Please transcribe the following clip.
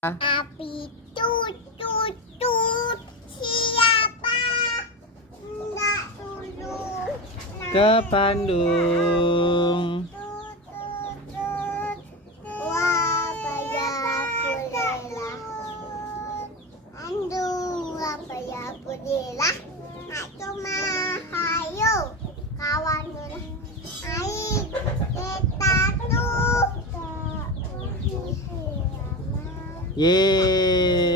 Api tut siapa enggak dulu Ke Bandung. wah bayar kulela andu bayar kulela cuma hayo kawan dulu air kita tuh Yeay.